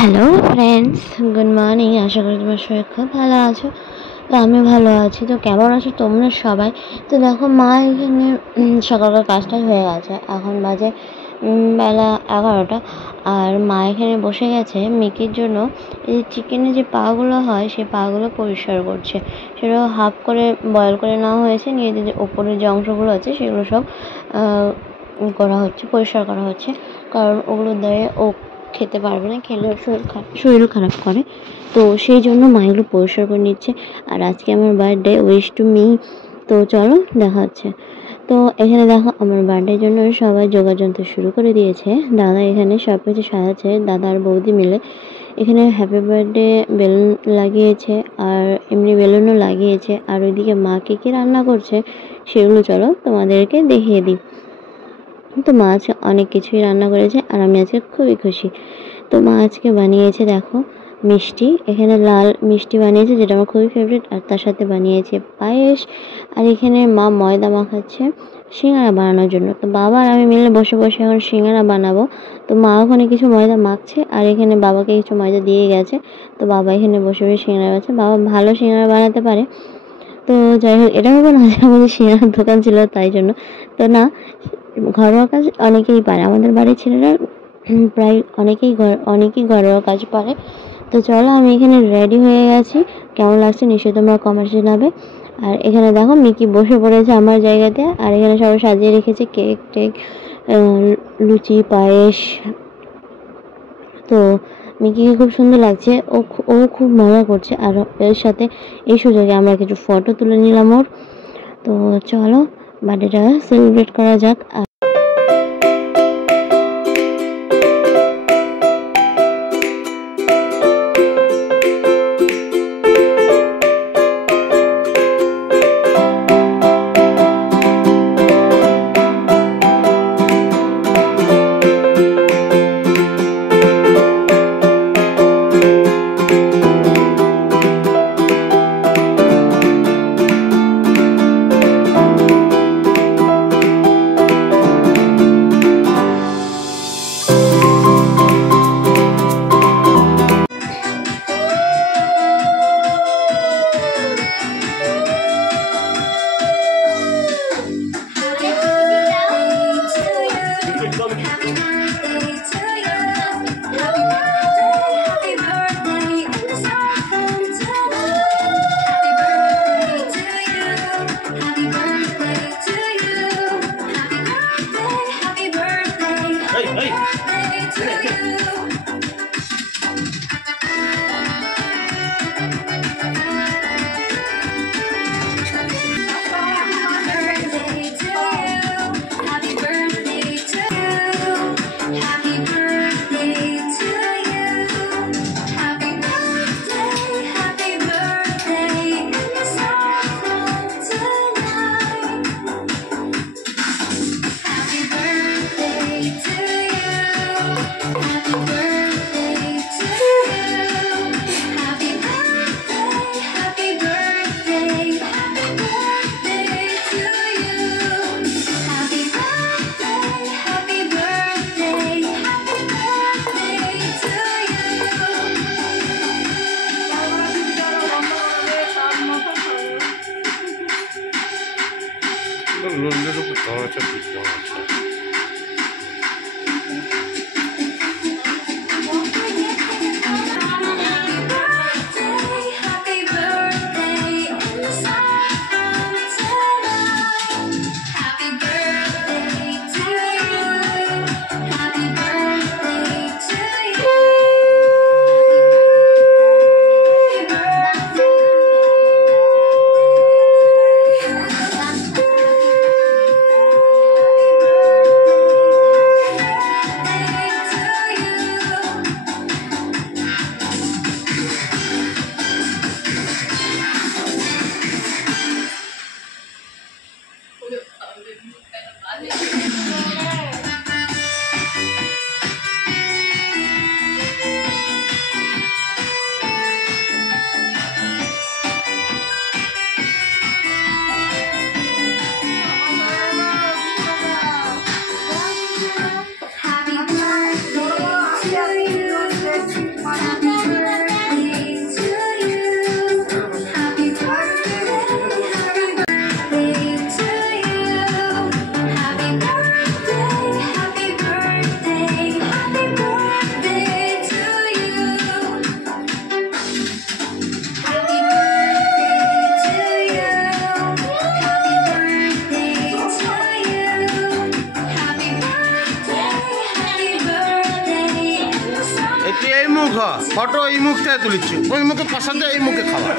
Hello friends, good morning. আশা করি তোমার সবাই খুব ভালো আছো। তো আমি ভালো আছি। তো কেমন আছো তোমরা সবাই? তো দেখো, মা এখানে সকালকার কাজটাই হয়ে গেছে। এখন বাজে বেলা 11টা। আর মা এখানে বসে গেছে মিকির জন্য এই যে চিকেনের যে পাগুলো হয় সেই পাগুলো পরিষ্কার করছে। সেটা হাফ করে বয়েল করে নেওয়া হয়েছে, নিয়ে যে ওপরের যে অংশগুলো আছে সেগুলো সব করা হচ্ছে, পরিষ্কার করা হচ্ছে। কারণ ওগুলো দিয়ে ও খেতে পারবে না, খেলে শরীর খারাপ করে। তো সেই জন্য মা এগুলো পরিষ্কার করে নিচ্ছে। আর আজকে আমার বার্থডে, উইশ টু মি। তো চলো দেখা হচ্ছে। তো এখানে দেখো, আমার বার্থডের জন্য সবাই যোগাযন্ত্র শুরু করে দিয়েছে। দাদা এখানে সব কিছু সাজাচ্ছে, দাদা আর বৌদি মিলে। এখানে হ্যাপি বার্থডে বেলুন লাগিয়েছে, আর এমনি বেলুনও লাগিয়েছে। আর ওইদিকে মা কি রান্না করছে সেগুলো চলো তোমাদেরকে দেখিয়ে দিই। তো মা আজকে অনেক কিছুই রান্না করেছে, আর আমি আজকে খুবই খুশি। তো মা আজকে বানিয়েছে দেখো মিষ্টি। এখানে লাল মিষ্টি বানিয়েছে, যেটা আমার খুবই ফেভারিট। আর তার সাথে বানিয়েছে পায়েস। আর এখানে মা ময়দা মাখাচ্ছে সিঙ্গারা বানানোর জন্য। তো বাবা আর আমি মিলে বসে বসে এখন সিঙ্গারা বানাবো। তো মা ওখানে কিছু ময়দা মাখছে, আর এখানে বাবাকে কিছু ময়দা দিয়ে গেছে। তো বাবা এখানে বসে বসে সিঙ্গারা বানাচ্ছে। বাবা ভালো সিঙ্গারা বানাতে পারে। তো যাই হোক, এটা হবে না যে আমাদের সিঙ্গারার দোকান ছিল তাই জন্য। তো না, ঘরোয়া কাজ অনেকেই পারে। আমাদের বাড়ির ছেলেরা প্রায় অনেকেই ঘরোয়া কাজ পারে। তো চলো, আমি এখানে রেডি হয়ে গেছি। কেমন লাগছে নিশ্চয়ই তোমরা কমেন্টে জানাবে। আর এখানে দেখো মিকি বসে পড়েছে আমার জায়গাতে। আর এখানে সবাই সাজিয়ে রেখেছে কেক টেক, লুচি, পায়েস। তো মিকিকে খুব সুন্দর লাগছে। ও খুব মজা করছে। আর এর সাথে এই সুযোগে আমরা কিছু ফটো তুলে নিলাম ওর। তো চলো বার্থডেটা সেলিব্রেট করা যাক। 룰루를 붙어 저 비교. একটু এই মুখ ফটো এই মুখটায় তুলিচ্ছি, ওই মুখে পাশাতে এই মুখে খাওয়া।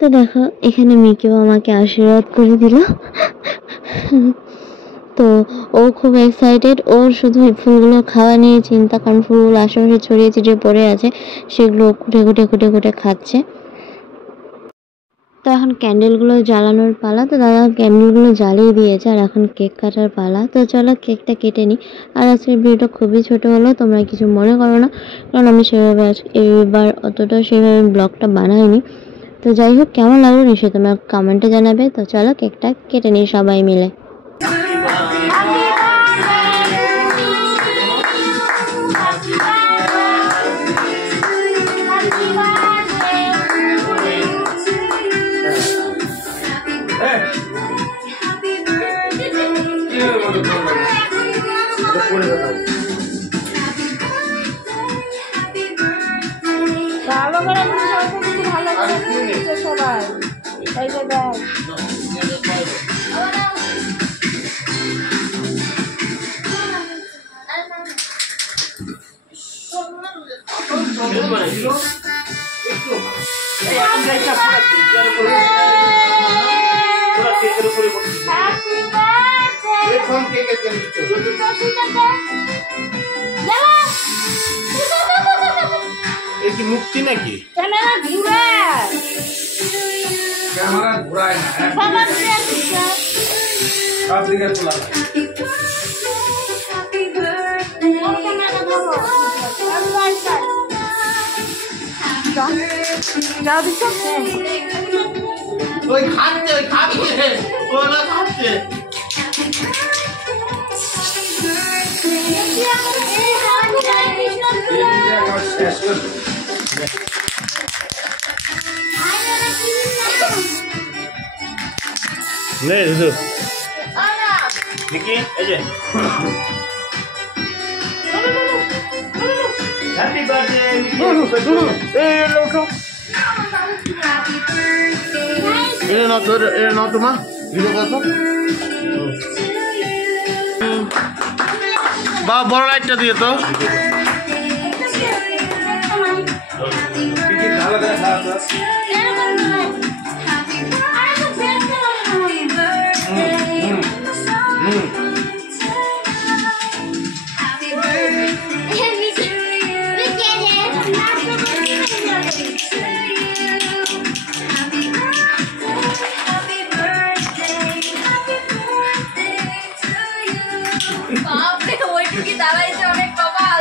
তো দেখো এখানে মিকেও আমাকে আশীর্বাদ করে দিল। তো ও খুব এক্সাইটেড, ওর শুধু ফুলগুলো খাওয়া নিয়ে চিন্তা, কারণ ফুলগুলো আশেপাশে ছড়িয়ে ছিটিয়ে পড়ে আছে, সেগুলো খুঁটে খাচ্ছে। তো এখন ক্যান্ডেলগুলো জ্বালানোর পালা। তো দাদা ক্যান্ডেলগুলো জ্বালিয়ে দিয়েছে, আর এখন কেক কাটার পালা। তো চলো কেকটা কেটে নিই। আর আজকের ভিডিওটা খুবই ছোট হলো, তোমরা কিছু মনে করো না, কারণ আমি সেভাবে এইবার অতটা সেভাবে ব্লগটা বানাইনি। তো যাই হোক, কেমন লাগলো নিশ্চয়ই তোমরা কমেন্টে জানাবে। তো চলো কেকটা কেটে নিই সবাই মিলে। ভালো করে ভালো করে সবাই এই যে দেখ কি মুক্তি নাকি? ক্যামেরা ঘুরায়, ক্যামেরা ঘুরায় না, সব দিকে খোলা। ওই খাচ্ছে, ওই খাচ্ছে, ওরা খাচ্ছে। নে দুধু দেখি এই যে হ্যাপি বার্থডে এই লোটো এ না তোমার ভিডিও করো বা বড় লাইটটা দিয়ে তো দাঁড়াইছে অনেক কপাল।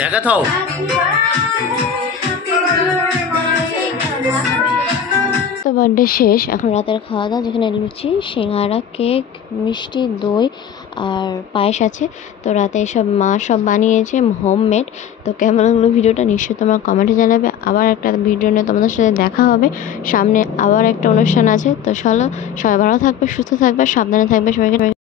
দেখা থাও। তো বার্থডে শেষ, এখন রাতের খাওয়া দাওয়া, যেখানে লুচি, সিঙ্গারা, কেক, মিষ্টি, দই আর পায়েস আছে। তো রাতে এসব মা সব বানিয়েছে হোমমেড। তো কেমন লাগলো ভিডিওটা নিশ্চয়ই তোমরা কমেন্টে জানাবে। আবার একটা ভিডিও নিয়ে তোমাদের সাথে দেখা হবে, সামনে আবার একটা অনুষ্ঠান আছে। তো চলো সবাই ভালো থাকবে, সুস্থ থাকবে, সাবধানে থাকবে, সবাইকে